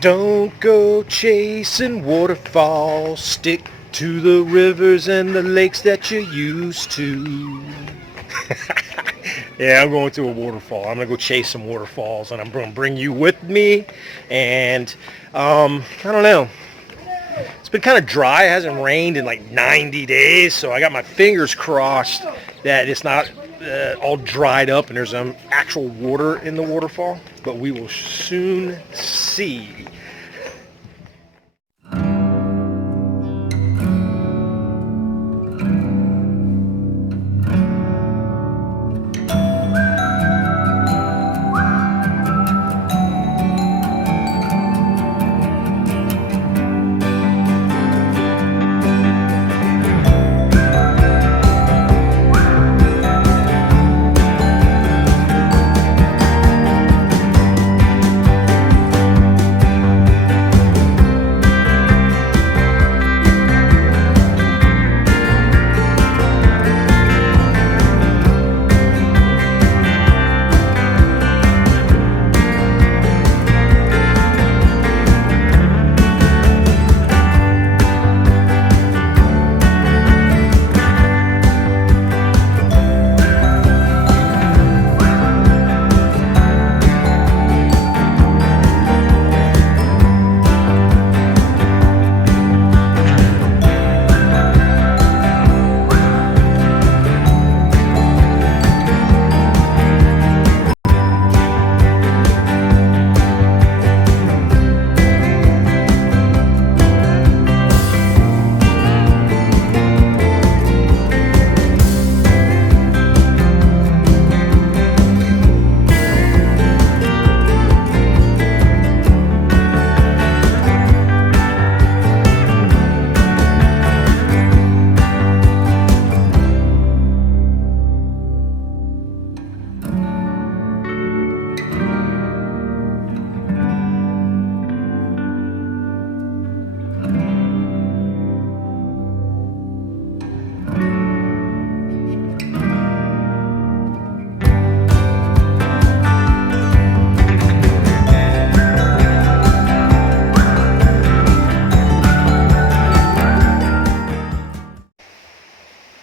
Don't go chasing waterfalls. Stick to the rivers and the lakes that you're used to. Yeah, I'm going to a waterfall. I'm going to go chase some waterfalls, and I'm going to bring you with me. And I don't know. It's been kind of dry. It hasn't rained in like 90 days, so I got my fingers crossed that it's not all dried up and there's actual water in the waterfall. But we will soon see.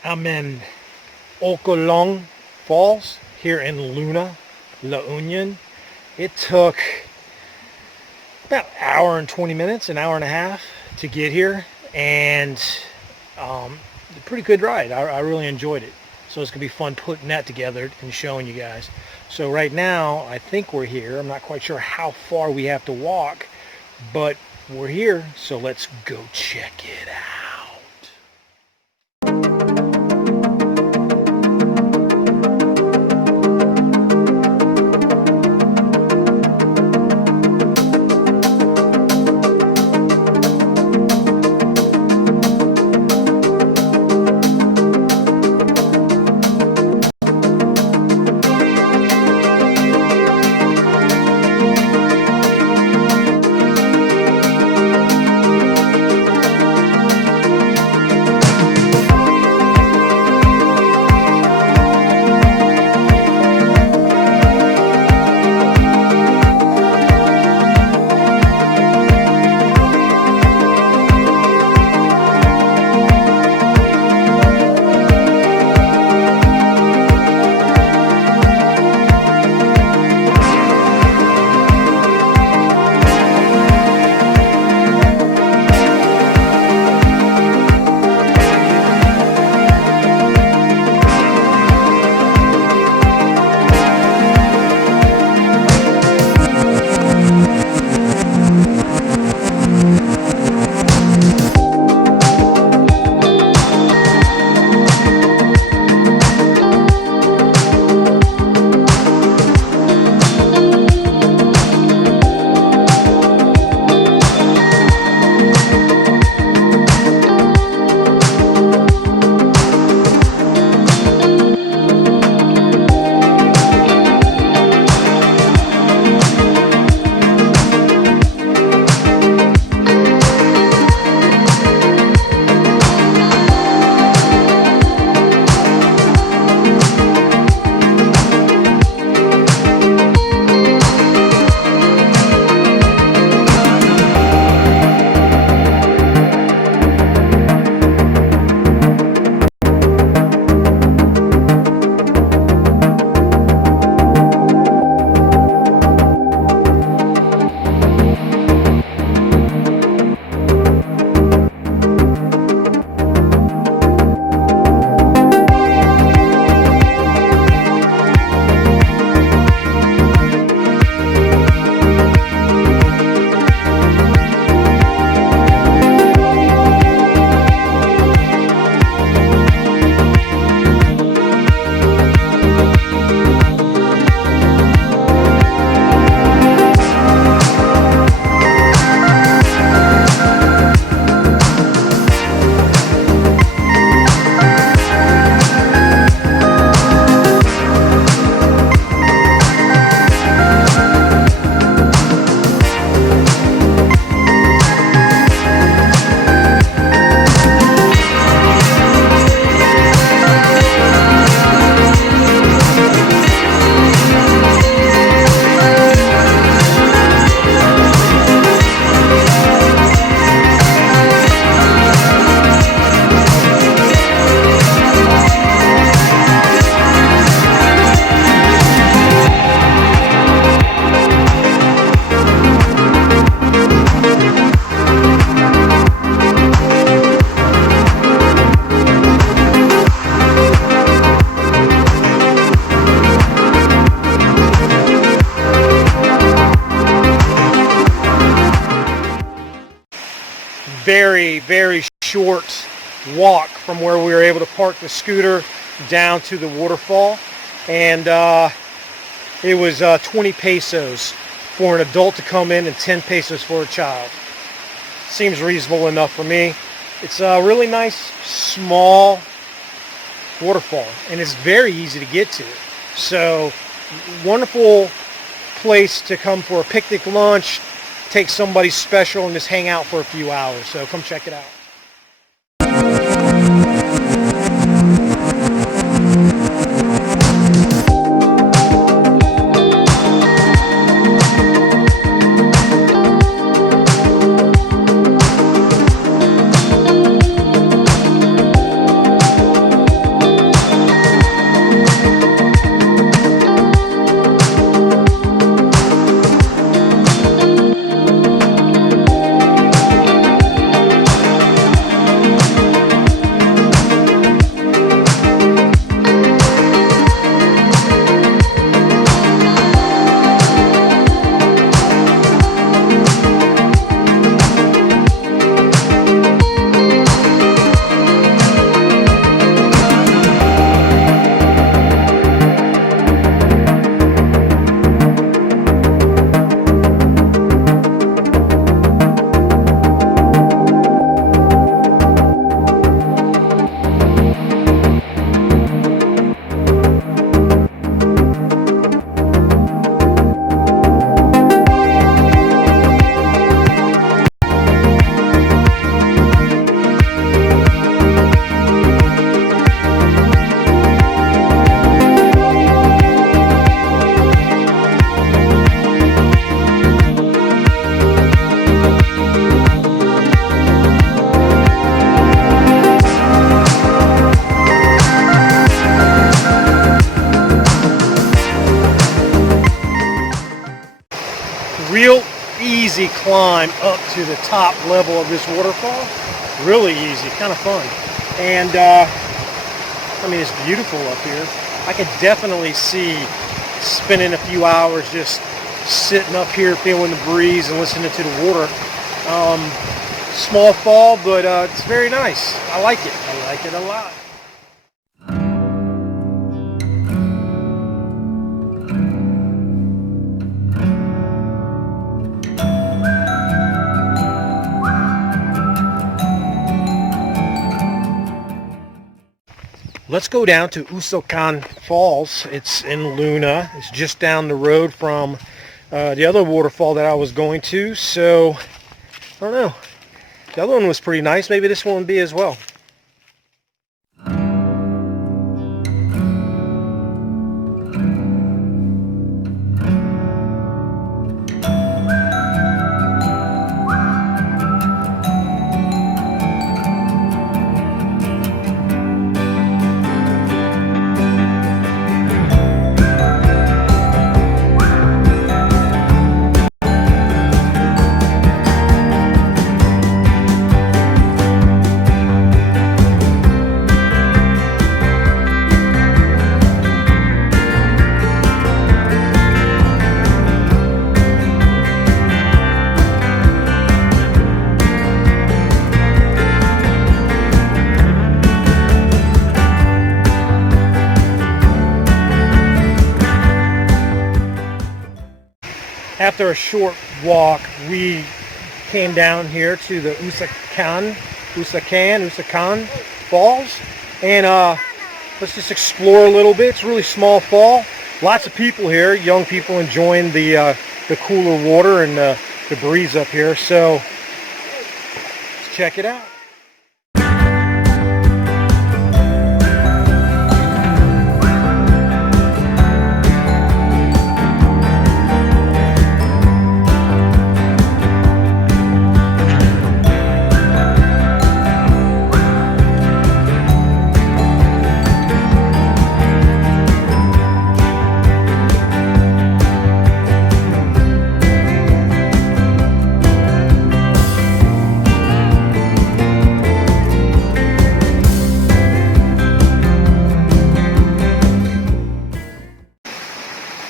I'm in Occalong Falls here in Luna, La Union. It took about an hour and 20 minutes, an hour and a half to get here, and a pretty good ride. I really enjoyed it. So it's going to be fun putting that together and showing you guys. So right now, I think we're here. I'm not quite sure how far we have to walk, but we're here, so let's go check it out. very, very short walk from where we were able to park the scooter down to the waterfall. And it was 20 pesos for an adult to come in and 10 pesos for a child. Seems reasonable enough for me. It's a really nice, small waterfall, and it's very easy to get to. So, wonderful place to come for a picnic lunch, take somebody special, and just hang out for a few hours. So come check it out. Real easy climb up to the top level of this waterfall. Really easy, kind of fun. And I mean, it's beautiful up here. I could definitely see spending a few hours just sitting up here feeling the breeze and listening to the water. Small fall, but it's very nice. I like it. I like it a lot. Let's go down to Usuken Falls. It's in Luna. It's just down the road from the other waterfall that I was going to. So, I don't know. The other one was pretty nice. Maybe this one will be as well. After a short walk, we came down here to the Usuken Falls, and let's just explore a little bit. It's a really small fall. Lots of people here, young people enjoying the cooler water and the breeze up here. So let's check it out.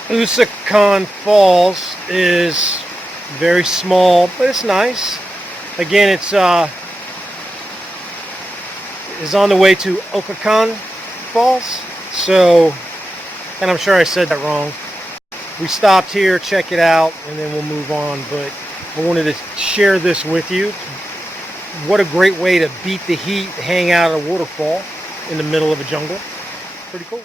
Usuken Falls is very small, but it's nice. Again, it's is on the way to Occalong Falls. So, and I'm sure I said that wrong. We stopped here, check it out, and then we'll move on. But I wanted to share this with you. What a great way to beat the heat, hang out at a waterfall in the middle of a jungle. Pretty cool.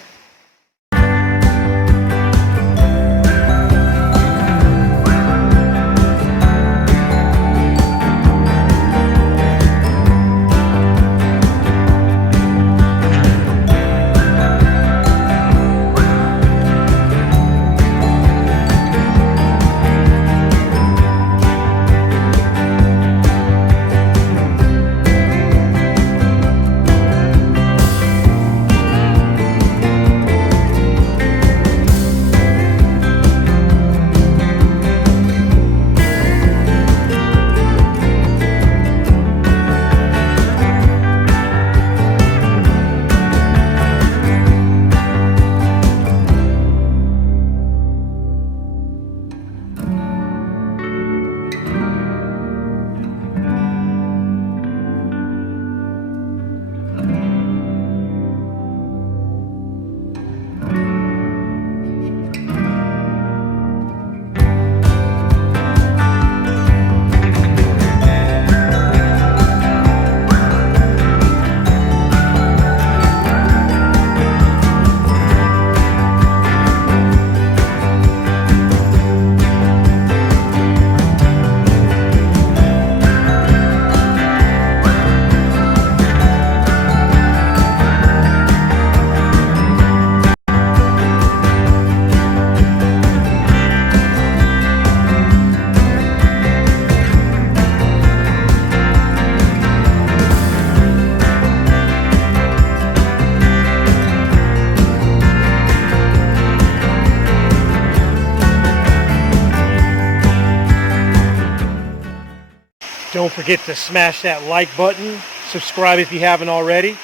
Don't forget to smash that like button. Subscribe if you haven't already.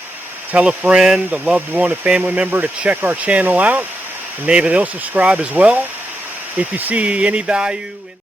Tell a friend, a loved one, a family member to check our channel out. And maybe they'll subscribe as well. If you see any value in